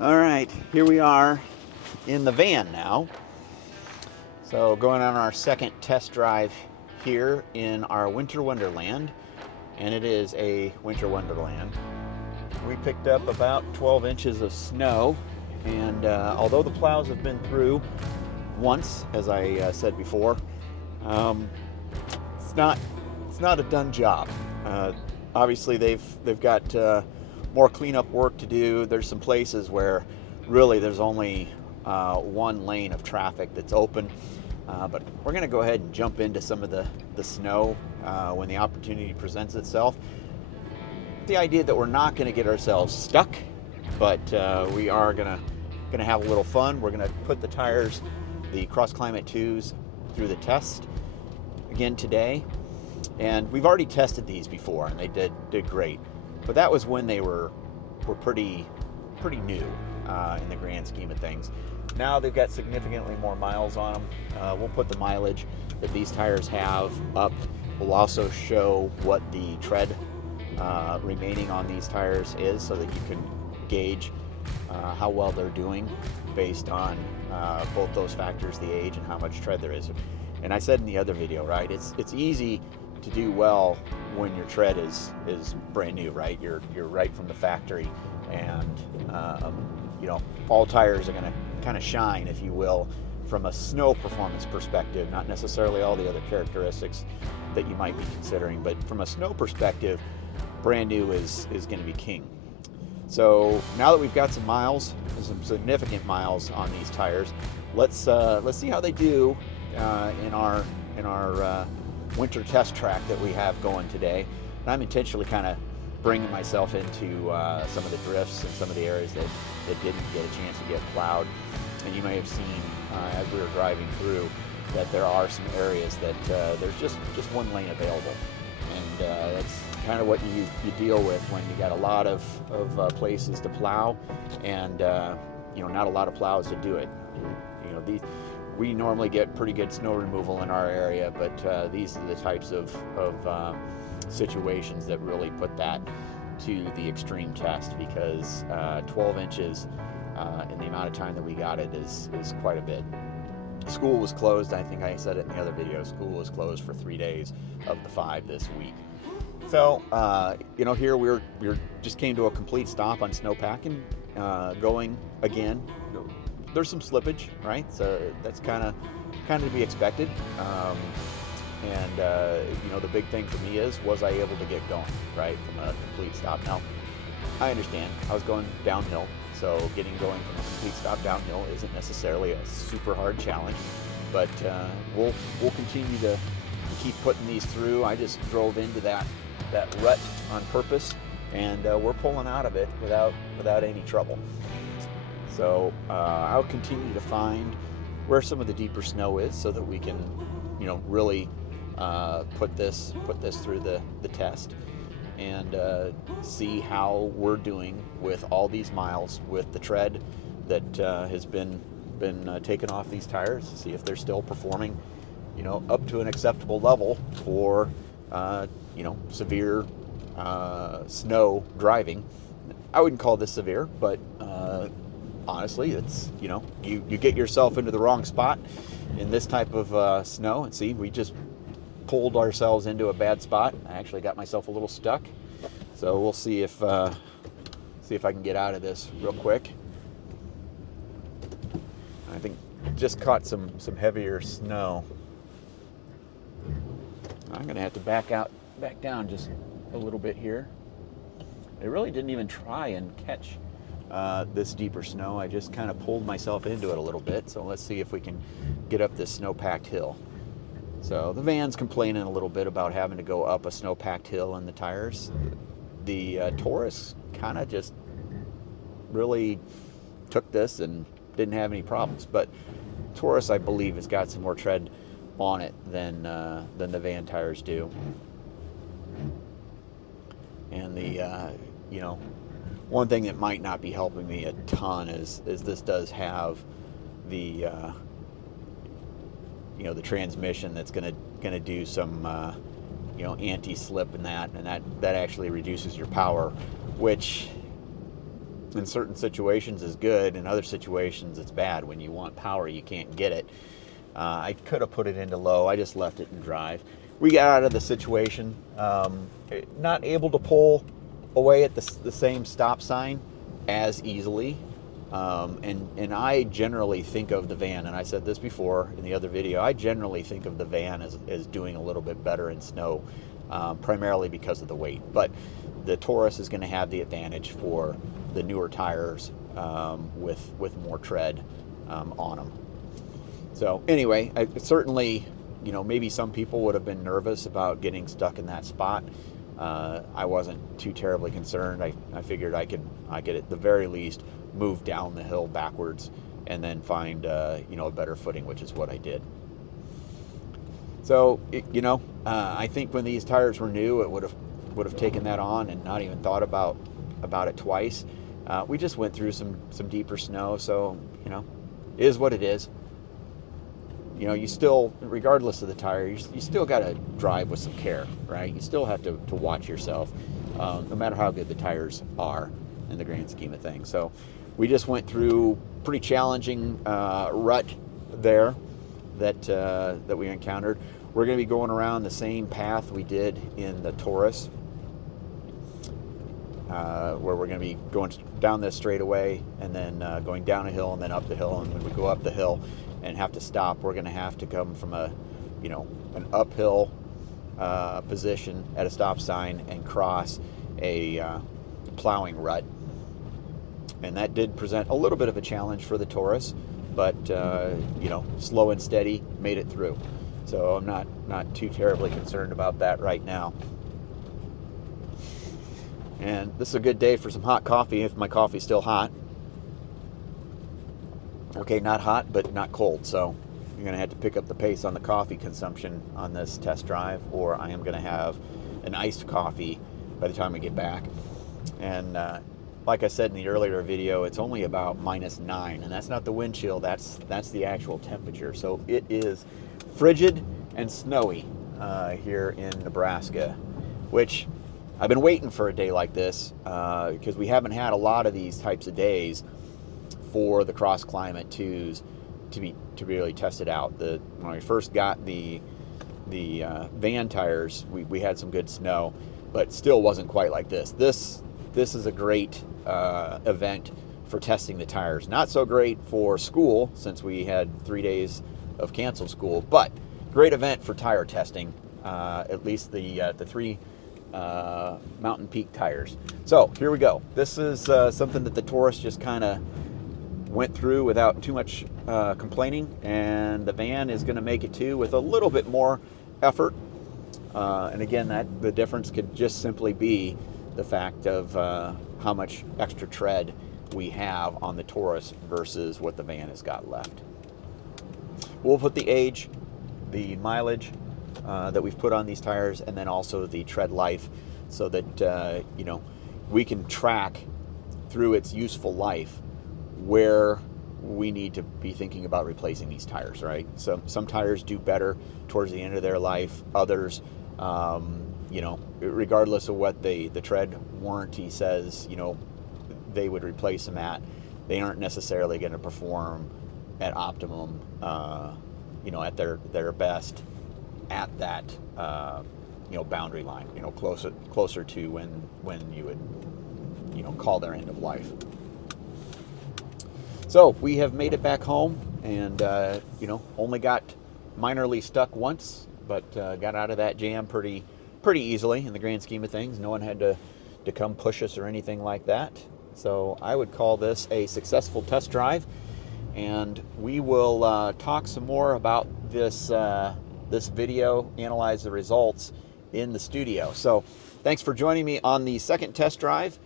All right, here we are in the van now. So going on our second test drive here in our winter wonderland, and it is a winter wonderland. We picked up about 12 inches of snow, and although the plows have been through once, as I said before, it's not a done job. Obviously, they've got more cleanup work to do. There's some places where really there's only one lane of traffic that's open. But we're going to go ahead and jump into some of the snow when the opportunity presents itself. The idea that we're not going to get ourselves stuck, but we are going to have a little fun. We're going to put the tires, the Cross Climate 2s, through the test again today. And we've already tested these before, and they did great. But that was when they were pretty new in the grand scheme of things. Now they've got significantly more miles on them. We'll put the mileage that these tires have up. We'll also show what the tread remaining on these tires is, so that you can gauge how well they're doing based on both those factors, the age and how much tread there is. And I said in the other video, right, it's easy to do well when your tread is brand new, right? You're right from the factory, and all tires are going to kind of shine, if you will, from a snow performance perspective. Not necessarily all the other characteristics that you might be considering, but from a snow perspective, brand new is going to be king. So now that we've got some miles, some significant miles on these tires, let's see how they do in our winter test track that we have going today. And I'm intentionally kind of bringing myself into some of the drifts and some of the areas that didn't get a chance to get plowed. And you may have seen as we were driving through that there are some areas that there's just one lane available, and that's kind of what you deal with when you got a lot of places to plow, and not a lot of plows to do it. We normally get pretty good snow removal in our area, but these are the types of situations that really put that to the extreme test, because 12 inches in the amount of time that we got it is quite a bit. School was closed. I think I said it in the other video. School was closed for 3 days of the 5 this week. So here we're just came to a complete stop on snowpacking, going again. There's some slippage, right? So that's kind of to be expected. The big thing for me was I able to get going, right, from a complete stop. Now, I understand I was going downhill, so getting going from a complete stop downhill isn't necessarily a super hard challenge, but we'll continue to keep putting these through. I just drove into that rut on purpose, and we're pulling out of it without any trouble. So I'll continue to find where some of the deeper snow is, so that we can, really put this through the test, and see how we're doing with all these miles with the tread that has been taken off these tires. See if they're still performing, up to an acceptable level for severe snow driving. I wouldn't call this severe, but honestly, it's you get yourself into the wrong spot in this type of snow, and see, we just pulled ourselves into a bad spot. I actually got myself a little stuck, so we'll see if I can get out of this real quick. I think just caught some heavier snow. I'm gonna have to back down just a little bit here. I really didn't even try and catch this deeper snow. I just kind of pulled myself into it a little bit. So let's see if we can get up this snow-packed hill. So the van's complaining a little bit about having to go up a snow-packed hill in the tires. The Taurus kind of just really took this and didn't have any problems. But Taurus, I believe, has got some more tread on it than the van tires do. And the one thing that might not be helping me a ton is this does have the the transmission that's gonna do some anti-slip and that actually reduces your power, which in certain situations is good, in other situations it's bad. When you want power, you can't get it. I could have put it into low. I just left it in drive. We got out of the situation, not able to pull away at the same stop sign as easily. And I generally think of the van, and I said this before in the other video, I generally think of the van as doing a little bit better in snow, primarily because of the weight. But the Taurus is going to have the advantage for the newer tires with more tread on them. So anyway, I certainly, maybe some people would have been nervous about getting stuck in that spot. I wasn't too terribly concerned. I figured I could at the very least move down the hill backwards and then find a better footing, which is what I did. So I think when these tires were new, it would have taken that on and not even thought about it twice. We just went through some deeper snow, so it is what it is. You still, regardless of the tire, you still got to drive with some care, right? You still have to watch yourself, no matter how good the tires are in the grand scheme of things. So we just went through pretty challenging rut there that we encountered. We're going to be going around the same path we did in the Taurus, where we're going to be going down this straightaway and then going down a hill and then up the hill. And when we go up the hill and have to stop, we're going to have to come from an uphill position at a stop sign and cross a plowing rut. And that did present a little bit of a challenge for the Taurus, but slow and steady made it through. So I'm not too terribly concerned about that right now. And this is a good day for some hot coffee if my coffee's still hot. Okay, not hot, but not cold. So you're going to have to pick up the pace on the coffee consumption on this test drive, or I am going to have an iced coffee by the time we get back. And like I said in the earlier video, it's only about -9, and that's not the wind chill, that's the actual temperature. So it is frigid and snowy here in Nebraska, which I've been waiting for a day like this because we haven't had a lot of these types of days for the Cross Climate 2s to really test it out. When we first got the van tires, we had some good snow, but still wasn't quite like this. This is a great event for testing the tires. Not so great for school since we had 3 days of canceled school, but great event for tire testing, at least the 3 Mountain Peak tires. So here we go. This is something that the Taurus just kind of went through without too much complaining, and the van is going to make it too with a little bit more effort. And again, the difference could just simply be the fact of how much extra tread we have on the Taurus versus what the van has got left. We'll put the age, the mileage that we've put on these tires, and then also the tread life, so that we can track through its useful life where we need to be thinking about replacing these tires, right? So some tires do better towards the end of their life. Others, regardless of what the tread warranty says, they would replace them at, they aren't necessarily going to perform at optimum, at their best at that, boundary line, closer to when you would, call their end of life. So we have made it back home, and only got minorly stuck once, but got out of that jam pretty easily in the grand scheme of things. No one had to come push us or anything like that. So I would call this a successful test drive, and we will talk some more about this video, analyze the results in the studio. So thanks for joining me on the second test drive.